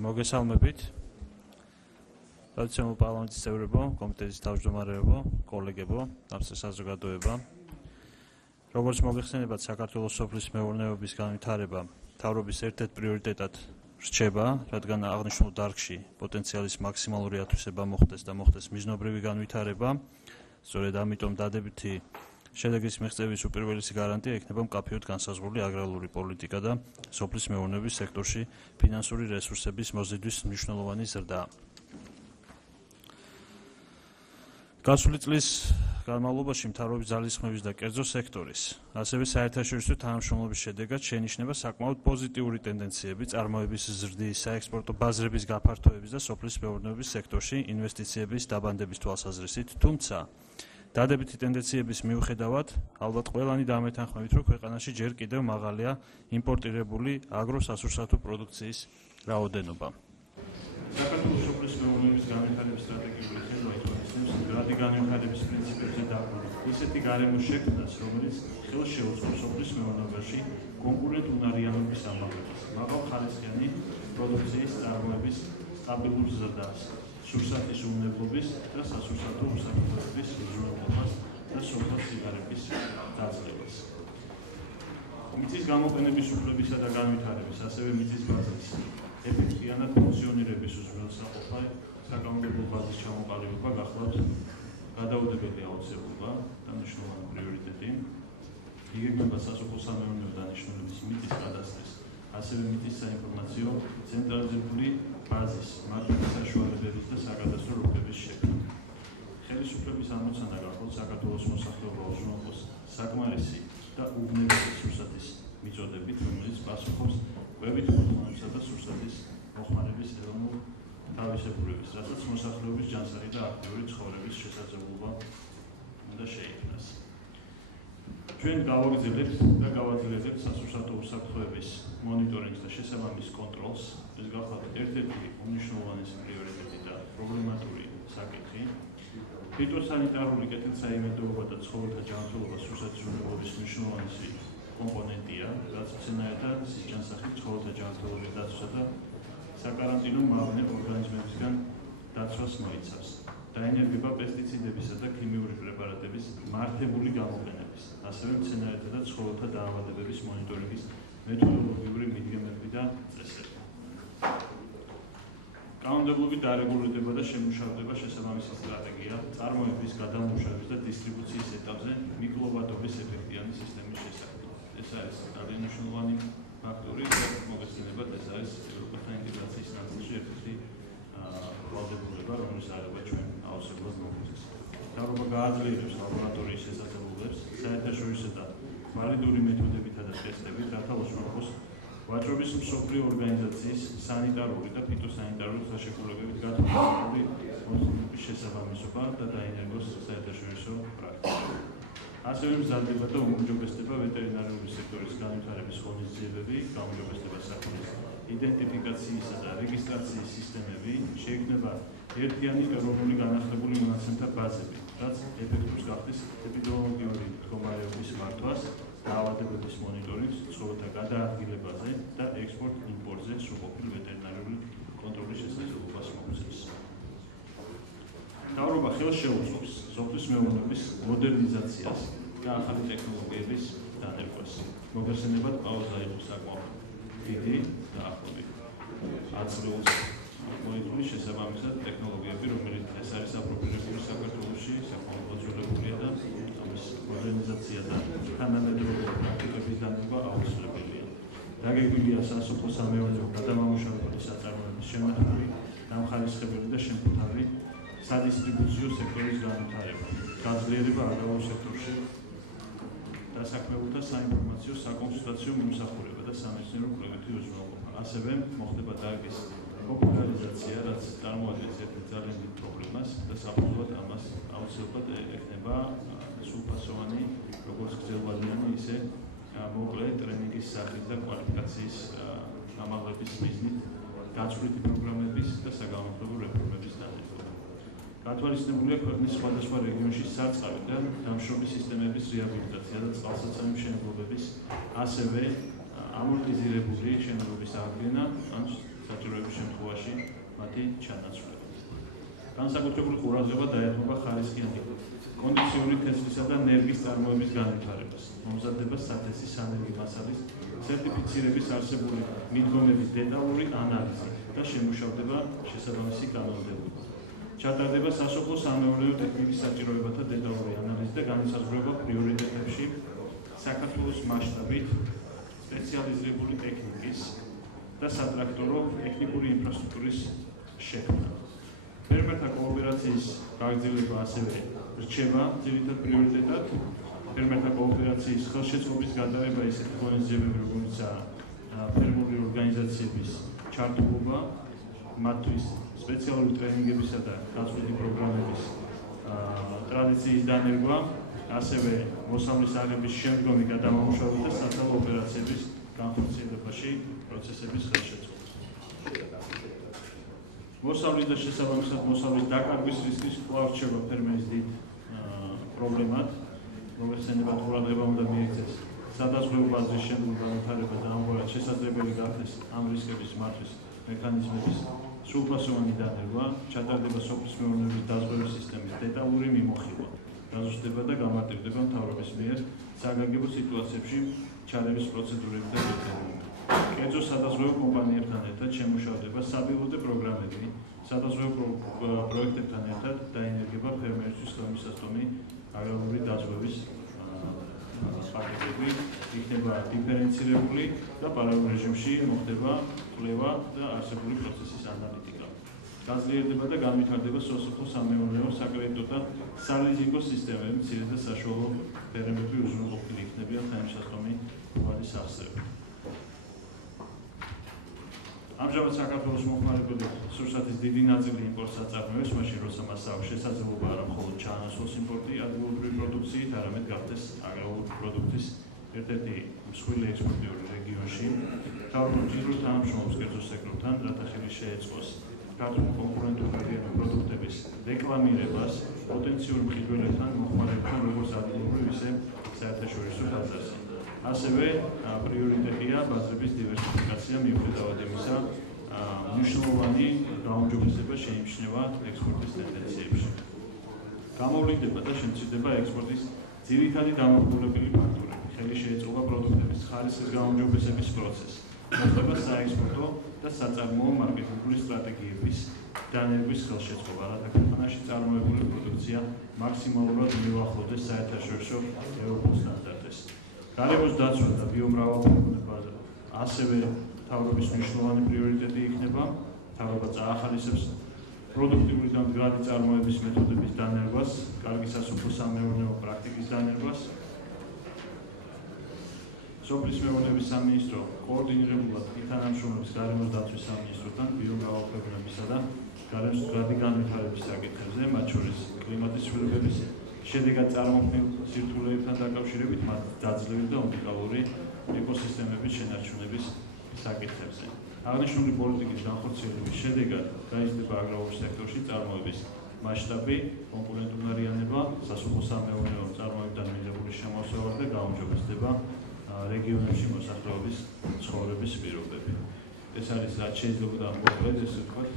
მოგესალმებით. Traditional parlamentis წევრებო, კომიტეტის თავმჯდომარეებო, კოლეგებო, საზოგადოება. Როგორც მოგეხსენებათ, საქართველოს სოფლის მეურნეობის განვითარება მთავრობის ერთ-ერთ პრიორიტეტად რჩება, რადგან აღნიშნულ დარგში პოტენციალის მაქსიმალური ათვისება მოხდეს და მოხდეს მიზნობრივი განვითარება. სწორედ ამიტომ დადებითი შედეგის მიღწევის უპირველესი გარანტია იქნება მკაფიოდ განსაზღვრული აგრარული პოლიტიკა და სოფლის მეურნეობის სექტორში ფინანსური რესურსების მოზიდვის მნიშვნელოვანი ზრდა. გასული წლის განმავლობაში მთავრობის ძალისხმევის და კერძო სექტორის, ასევე საერთაშორისო თანამშრომლობის შედეგად შეინიშნება საკმაოდ პოზიტიური ტენდენციები წარმოების ზრდის, საექსპორტო ბაზრების გაფართოების და სოფლის მეურნეობის სექტორში ინვესტიციების დაბანდების თვალსაზრისით, თუმცა დადებითი ტენდენციების მიუხედავად, ალბათ ყველანი დამეთანხმებით, რომ ქვეყანაში ჯერ კიდევ მაღალია იმპორტირებული აგროსასურსათო პროდუქციის რაოდენობა. საქართველოს სოფლის მეურნეობის განვითარების სტრატეგიული ხელვა ითვალისწინებს მდგრადი განვითარების პრინციპებზე დაყრდნობით ისეთი გარემოს შექმნას, რომელიც ხელს შეუწყობს სოფლის მეურნეობაში კონკურენტუნარიანობის ამაღლებას, მაღალხარისხიანი პროდუქციის წარმოების სტაბილურ ზრდას, სურსათის უნებლობის და სასურსათო უსაფრთხოების მიზნულობას და სოფლის სიგარების დაძლევას. მიწის გამოყენების უფლებისა და განვითარების, ასევე მიწის ბაზრის ეფექტიანად ფუნქციონირების უზრუნველსაყოფა საკანონმდებლო ბაზის ჩამოყალიბება გახლავთ გადაუდებელი აუცილებლობა და მნიშვნელოვანი პრიორიტეტი. იგეგმება სასოფლო-სამეურნეო დანიშნულების მიწის კადასტრის, ასევე მიწის საინფორმაციო ცენტრალიზებული ბაზის, მარკეტის საშუალებების და საკადასტრო რუბრების შექმნა. ხელისუფლების ამოცანა გახლავთ საქართველოს მოსახლეობა უზრუნველყოს საკმარისი და უბნელი სურსათის მიწოდებით, რომელიც პასუხობს კვებით მოთხოვნებისა და სურსათის მოხმარების ეროვნულ თავისებურების, რასაც მოსახლეობის ჯანსაღი და აქტიური ცხოვრების შესაძლებლობა უნდა შეიქმნას. ჩვენ გავაგრძელებთ და გავაძლიერებთ სასურსათო უსაფრთხოების მონიტორინგს და შესაბამის კონტროლს. ეს გახლავთ ერთ-ერთი უმნიშვნელოვანესი პრიორიტეტი და პრობლემატური საკითხი. ფიტოსანიტარული კეთილსაიმედოობა და ცხოველთა ჯანმრთელობა სურსათის უნებლობის მნიშვნელოვანი კომპონენტია, რაც მცენარეთა სისჯანსაღი ცხოველთა ჯანმრთელობის დაცვასა და საკარანტინო მავნე ორგანიზმებისგან დაცვას მოიცავს. დაენერგება პესტიციდებისა და ქიმიური პრეპარატების მართებული გამოყენების, ასევე მცენარეთა და ცხოველთა დაავადებების მონიტორინგის მეთოდოლოგიური მიდგომები და წესები. კანონმდებლობით დარეგულირდება და შემუშავდება შესაბამისი სტრატეგია წარმოების, გადამუშავების და დისტრიბუციის ეტაპზე მიკროლობატობის ეფექტიანი სისტემის შესაქმნელად. ეს არის ძალიან მნიშვნელოვანი ფაქტორი და მოგესალმებით, ეს არის ევროპასთან ინტეგრაციის ნაწილში ერთ-ერთი ვალდებულება, რომელიც არება ჩვენ აუცილებლად მოგვიწევს. მთავრობა გააძლიერებს ლაბორატორიის შესაძლებლობებს, საერთაშორისო და ვალიდური მეთოდებითა და ტესტებით, რათა უსმრობოს ვაჭრობის მსოფლიო ორგანიზაციის სანიტარული და ფიტოსანიტარული საშუალებებით გათვალისწინებული მოთხოვნების შესაბამისობა და დაენერგოს საერთაშორისო პრაქტიკა. ასევე მზადდება და უმჯობესდება ვეტერინარიული სექტორის განვითარების ღონისძიებები, გაუმჯობესდება საქმის იდენტიფიკაციისა და რეგისტრაციის სისტემები, შეიქმნება ერთიანი ეროვნული განახლებული მონაცემთა ბაზები, რაც ეფექტურს გახდის ეპიდემიოლოგიური მდგომარეობის მართვას, დაავადებების მონიტორინგს, ცხოველთა გადაადგილებაზე და ექსპორტ-იმპორტზე სრულყოფილ ვეტერინარული კონტროლის შესაძლებლობას მოგვცემს. მთავრობა ხელს შეუწყობს სოფლის მეურნეობის მოდერნიზაციას და ახალი ტექნოლოგიების დანერგვას. მოგესალმებით, პაუზა იყო საკმაოდ დიდი და ახლობი. აწლეულს მოიწვია შესაბამისად ტექნოლოგიები, რომელიც ეს არის აპროპრირებული საქართველოში, საკმაოდ მოძველებულია და ამის მოდერნიზაცია და თანამედროვე პრაქტიკების დანერგვა აუცილებელია. დაგეგმილია სასოფლო-სამეურნეო გადამამუშავებელი საწარმოების შემოქმედი, დამხარისხებელი და შემფუთავი სადისტრიბუციო სექტორის განვითარება, გაძლიერება აგრარულ სექტორში დასაქმებულთა საინფორმაციო საკონსულტაციო მომსახურება და სამეცნიერო კვლევითი უზრუნველყოფა. ასევე მოხდება დარგის პოპულარიზაცია, რაც წარმოადგენს ერთ-ერთ ძალიან დიდ პრობლემას და საფუძვლად ამას აუცილებლად ექნება სრულფასოვანი, როგორც გრძელვადიანი, ისე მოკლე ტრენინგის სახით და კვალიფიკაციის ამაღლების მიზნით გაწვრთნილი პროგრამების და საგანმანათლებლო რეფორმების დანერგვა. გათვალისწინებულია ქვეყნის სხვადასხვა რეგიონში სარწყავი და დამშრომის სისტემების რეაბილიტაცია და წყალსაცავი მშენებლობების, ასევე ამორტიზირებული შენობის აღდგენა, ან საჭიროების შემთხვევაში განსაკუთრებული ყურადღება დაეთმობა ხარისხიანი კონდიციური თესლისა და ნერგის წარმოების განვითარებას, მომზადებას სათესის სანერგი მასალის სერტიფიცირების არსებული მიდგომების დეტალური ანალიზი და შემუშავდება შესაბამისი კანონმდებლობა. ჩატარდება სასოფლო-სამეურნეო ტექნიკის საჭიროებათა დეტალური ანალიზი და განისაზღვრება პრიორიტეტებში საქართველოს მასშტაბით სპეციალიზირებული ტექნიკის და სატრაქტორო ტექნიკური ინფრასტრუქტურის შექმნა. ფერმერთა კოოპერაციის გაგრძელება ასევე რჩება ძირითად პრიორიტეტად. ფერმერთა კოოპერაციის ხელშეწყობის გატარება ისეთი ღონისძიებები, როგორიცაა ფერმერული ორგანიზაციების ჩართულობა, მათთვის სპეციალური ტრენინგებისა და გაწყვეტილი პროგრამების ტრადიციის დანერგვა, ასევე მოსავლის აღების შემდგომი გადამამუშავებელი და სათვალო ოპერაციების განხორციელებაში პროცესების ხელშეწყობა. მოსავლის და შესაბამისად მოსავლის დაკარგვის რისკის კვლავ რჩება ფერმერის დიდ პრობლემად, რომელიც ენებად ყურადღება უნდა მიექცეს. სადაზღვევო ბაზრის შემდგომ განვითარება და ამგვარად შესაძლებელი გახდეს ამ რისკების მართვის მექანიზმების სრულფასოვანი დანერგვა, ჩატარდება სოფლის მეურნეობის დაზღვევის სისტემის დეტალური მიმოხილვა, გაზუსტება და გამარტივდება მთავრობის მიერ საგანგებო სიტუაციებში ჩარევის პროცედურები და მეთოდები. კერძო სადაზღვევო კომპანიებთან ერთად შემუშავდება საბილოზე პროგრამები, სადაზღვევო პროექტებთან ერთად დაინერგება ფერმერისთვის ხელმისაწვდომი აგრარული დაზღვევის პაკეტები, იქნება დიფერენცირებული და პარალელურ რეჟიმში მოხდება კვლევა და არსებული პროცესის ანალიტიკა. გაძლიერდება და განვითარდება სასოფლო-სამეურნეო საკრედიტო და სარიზიკო სისტემები, მცირე და საშუალო ფერმერები უზრუნველყოფილი იქნებიან ხელმისაწვდომი უბანის აღსრევით. ამჟამად საქართველოს მოხმარებელი სურსათის დიდი ნაწილი იმპორტს აწარმოებს, მაშინ როცა მას აქვს შესაძლებლობა არა მხოლოდ ჩაანაცვლოს იმპორტი ადგილობრივი პროდუქციით, არამედ გახდეს აგრარული პროდუქტის ერთ-ერთი მსხვილი ექსპორტიორი რეგიონში. მთავრობა ჯგუფ თანამშრომლობს კერძო სექტორთან, რათა ხელი შეეწყოს ქართული კონკურენტული პროდუქტების რეკლამირებას პოტენციურ მყიდველებთან, მოხმარებლებთან, როგორც ადგილობრივ, ისე საერთაშორისო ბაზარზე. ასევე პრიორიტეტია ბაზრების დივერსიფიკაცია, მიუხედავად იმისა, მნიშვნელოვანი გაუმჯობესება შეიმჩნევა ექსპორტის ტენდენციებში. გამოვლინდება და შემცირდება ექსპორტის ძირითადი დამახმარებელი ფაქტორები, ხელი შეეწყობა პროდუქტების ხარისხის გაუმჯობესების პროცესი, მოხდება საექსპორტო და საწარმოო მარკეტინგული სტრატეგიების დანერგვის ხელშეწყობა, რათა ქვეყანაში წარმოებული პროდუქცია მაქსიმალურად მიუახლოვდეს საერთაშორისო ევროპულ სტანდარტებს. გარემოს დაცვა და ბიომრავალფეროვნება ასევე მთავრობის მნიშვნელოვანი პრიორიტეტი იქნება. მთავრობა წაახალისებს პროდუქტიული და მდგრადი წარმოების მეთოდების დანერგვას, კარგი სასოფლო-სამეურნეო პრაქტიკის დანერგვას. სოფლის მეურნეობის სამინისტრო კოორდინირებულად ითანამშრომლებს გარემოს დაცვის სამინისტროთან ბიომრავალფეროვნებისა და გარემოს მდგრადი განვითარების საკითხებზე, მათ შორის კლიმატის ცვლილებების შედეგად წარმოქმნილ სირთულეებთან დაკავშირებით, მათ დაძლევით და უნიკალური ეკოსისტემების შენარჩუნების საკითხებზე. აღნიშნული პოლიტიკის განხორციელების შედეგად გაიზრდება აგრარულ სექტორში წარმოების მასშტაბი, კონკურენტუნარიანობა, სასოფლო-სამეურნეო წარმოებიდან მიღებული შემოსავალი და გაუმჯობესდება რეგიონებში მოსახლეობის ცხოვრების პირობები. ეს არის რაც შეიძლება და მოკლედ, ესე ვთქვათ,